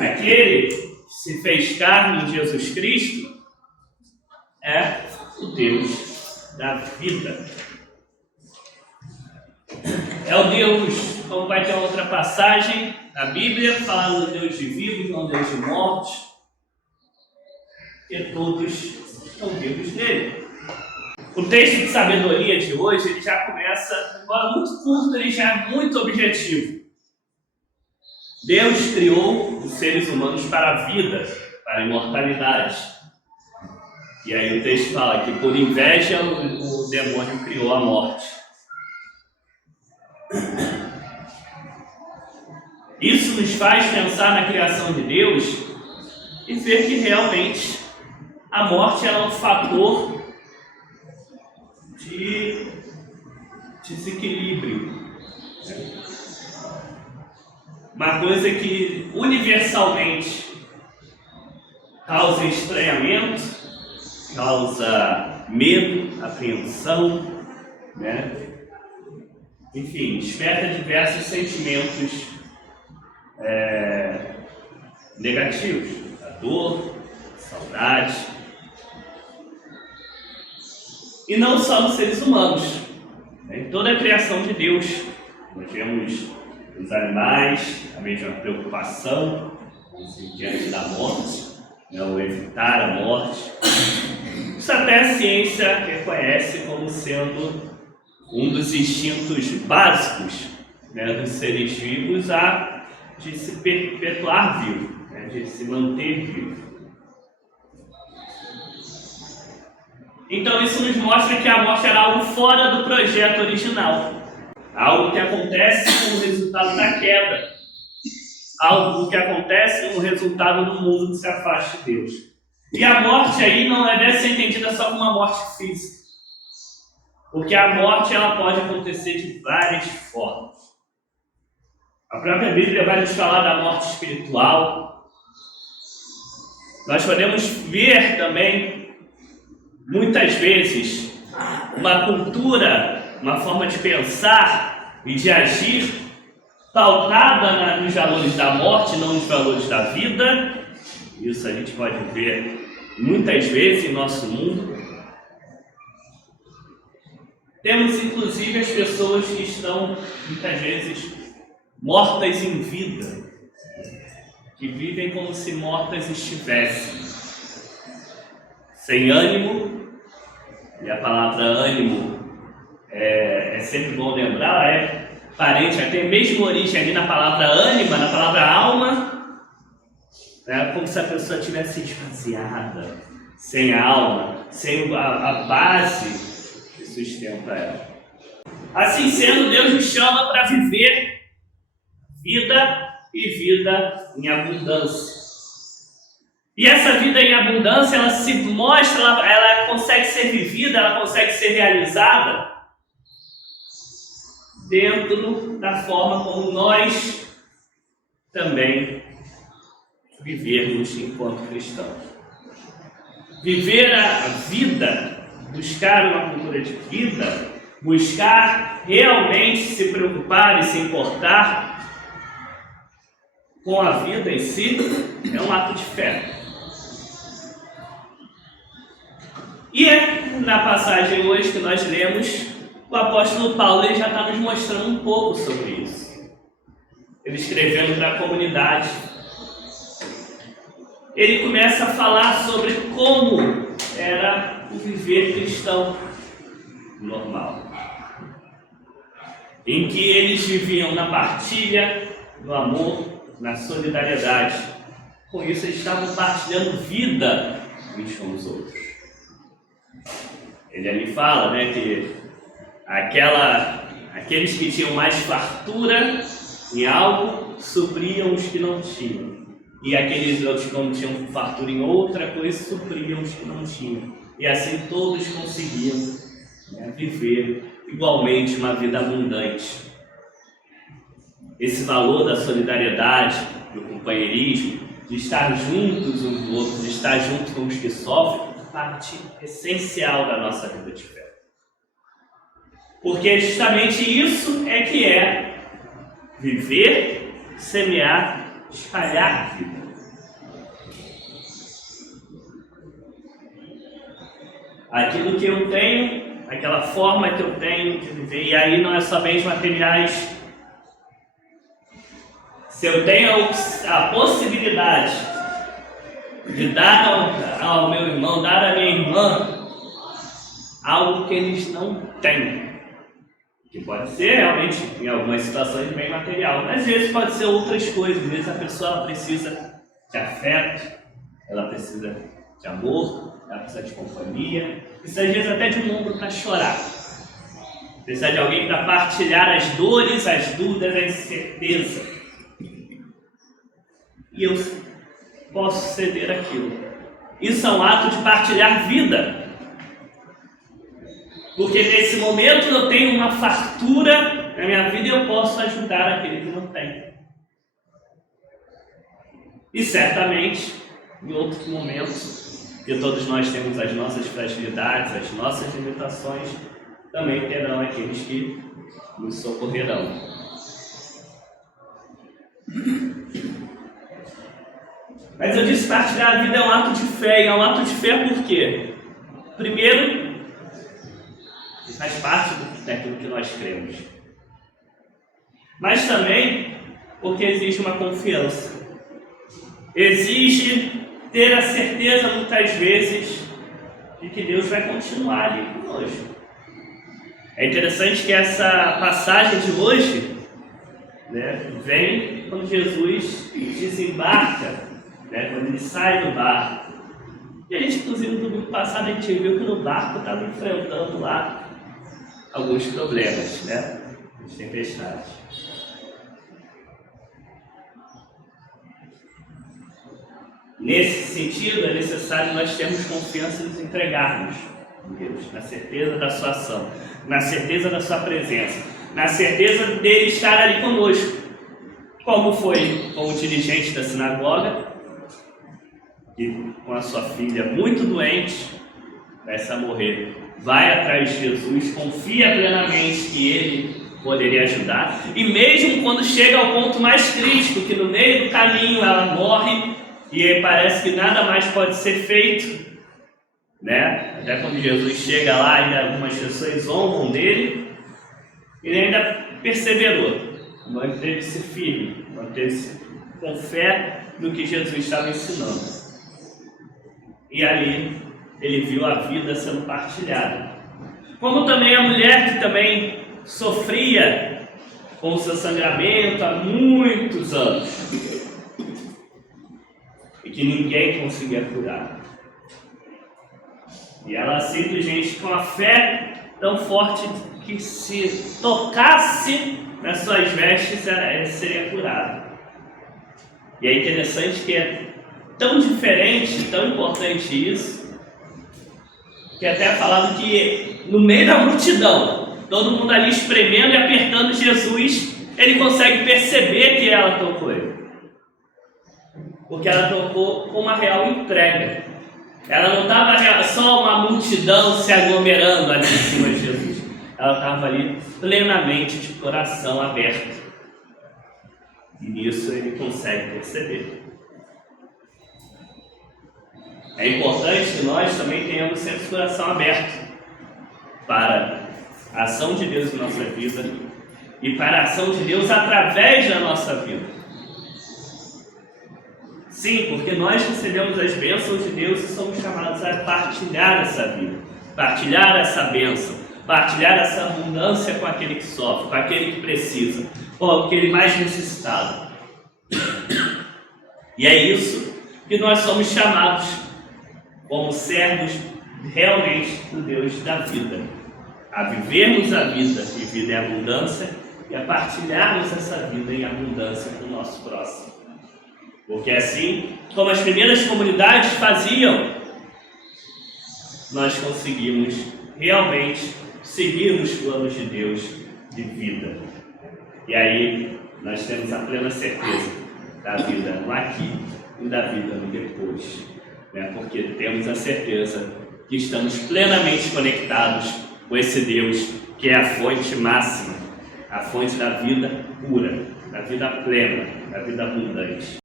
Aquele que se fez carne em Jesus Cristo é o Deus da vida. É o Deus, como vai ter outra passagem na Bíblia, falando do Deus de vivos, não Deus de mortos, e todos estão vivos nele. O texto de sabedoria de hoje, ele já começa, embora muito curto, ele já é muito objetivo. Deus criou os seres humanos para a vida, para a imortalidade. E aí o texto fala que por inveja o demônio criou a morte. Isso nos faz pensar na criação de Deus e ver que realmente a morte é um fator de desequilíbrio. Uma coisa que universalmente causa estranhamento, causa medo, apreensão, né? Enfim, desperta diversos sentimentos negativos, a dor, a saudade. E não só nos seres humanos, em toda a criação de Deus, nós vemos os animais a mesma preocupação diante da morte, o evitar a morte. Isso até a ciência reconhece como sendo um dos instintos básicos, dos seres vivos de se perpetuar vivo, de se manter vivo. Então isso nos mostra que a morte era algo fora do projeto original, algo que acontece como resultado da queda, algo que acontece como resultado do mundo que se afasta de Deus. E a morte aí não deve ser entendida só como uma morte física, porque a morte ela pode acontecer de várias formas. A própria Bíblia vai nos falar da morte espiritual. Nós podemos ver também, muitas vezes, uma cultura, uma forma de pensar e de agir pautada nos valores da morte, não nos valores da vida. Isso a gente pode ver muitas vezes em nosso mundo. Temos inclusive as pessoas que estão muitas vezes mortas em vida, que vivem como se mortas estivessem, sem ânimo. E a palavra ânimo é sempre bom lembrar, é parente, até mesmo origem ali na palavra ânima, na palavra alma, como se a pessoa estivesse esvaziada, sem a alma, sem a base que sustenta ela. Assim sendo, Deus nos chama para viver vida e vida em abundância. E essa vida em abundância, ela se mostra, ela consegue ser vivida, ela consegue ser realizada dentro da forma como nós também vivermos enquanto cristãos. Viver a vida, buscar uma cultura de vida, buscar realmente se preocupar e se importar com a vida em si, é um ato de fé. E na passagem hoje que nós lemos, o apóstolo Paulo ele já está nos mostrando um pouco sobre isso. Ele escrevendo para a comunidade, ele começa a falar sobre como era o viver cristão normal, em que eles viviam na partilha, no amor, na solidariedade. Com isso eles estavam partilhando vida uns com os outros. Ele ali fala, que aqueles que tinham mais fartura em algo supriam os que não tinham, e aqueles outros que não tinham fartura em outra coisa supriam os que não tinham, e assim todos conseguiam viver igualmente uma vida abundante. Esse valor da solidariedade, do companheirismo, de estar juntos uns dos outros, de estar junto com os que sofrem, parte essencial da nossa vida de fé. Porque justamente isso é que é viver, semear espalhar vida. Aquilo que eu tenho, aquela forma que eu tenho de viver, e aí não é só bens materiais. Se eu tenho a possibilidade de dar ao meu irmão, dar à minha irmã algo que eles não têm, que pode ser realmente, em algumas situações, bem material, mas às vezes pode ser outras coisas. Às vezes a pessoa ela precisa de afeto, ela precisa de amor, ela precisa de companhia, precisa às vezes até de um ombro para chorar, precisa de alguém para partilhar as dores, as dúvidas, a incerteza. E eu posso ceder aquilo. Isso é um ato de partilhar vida. Porque nesse momento eu tenho uma fartura na minha vida e eu posso ajudar aquele que não tem. E certamente, em outros momentos, que todos nós temos as nossas fragilidades, as nossas limitações, também terão aqueles que nos socorrerão. Mas eu disse, partilhar a vida é um ato de fé. E é um ato de fé por quê? Primeiro, faz parte daquilo que nós cremos. Mas também porque exige uma confiança. Exige ter a certeza, muitas vezes, de que Deus vai continuar ali conosco. É interessante que essa passagem de hoje, vem quando Jesus desembarca, quando ele sai do barco. E a gente, inclusive, no domingo passado, a gente viu que no barco estava enfrentando lá alguns problemas, as tempestades. Nesse sentido, é necessário nós termos confiança e nos entregarmos em Deus, na certeza da sua ação, na certeza da sua presença, na certeza dele estar ali conosco, como foi com o dirigente da sinagoga, que com a sua filha muito doente, prestes a morrer, vai atrás de Jesus, confia plenamente que ele poderia ajudar, e mesmo quando chega ao ponto mais crítico, que no meio do caminho ela morre, e aí parece que nada mais pode ser feito, até quando Jesus chega lá, ainda algumas pessoas zombam dele, ele ainda perseverou, manteve-se firme, manteve-se com fé no que Jesus estava ensinando. E ali ele viu a vida sendo partilhada. Como também a mulher que também sofria com o seu sangramento há muitos anos e que ninguém conseguia curar. E ela simplesmente, com a fé tão forte, que se tocasse nas suas vestes, ela seria curada. E é interessante que é tão diferente, tão importante isso, que até é falado que no meio da multidão, todo mundo ali espremendo e apertando Jesus, ele consegue perceber que ela tocou ele. Porque ela tocou com uma real entrega. Ela não estava só uma multidão se aglomerando ali em cima de Jesus. Ela estava ali plenamente de coração aberto. E nisso ele consegue perceber. É importante que nós também tenhamos sempre o coração aberto para a ação de Deus em nossa vida e para a ação de Deus através da nossa vida. Sim, porque nós recebemos as bênçãos de Deus e somos chamados a partilhar essa vida, partilhar essa bênção, partilhar essa abundância com aquele que sofre, com aquele que precisa, com aquele mais necessitado. E é isso que nós somos chamados como servos realmente do Deus da vida, a vivermos a vida e vida em abundância e a partilharmos essa vida em abundância com o nosso próximo. Porque assim como as primeiras comunidades faziam, nós conseguimos realmente seguir os planos de Deus de vida. E aí nós temos a plena certeza da vida no aqui e da vida no depois. Porque temos a certeza que estamos plenamente conectados com esse Deus que é a fonte máxima, a fonte da vida pura, da vida plena, a vida abundante.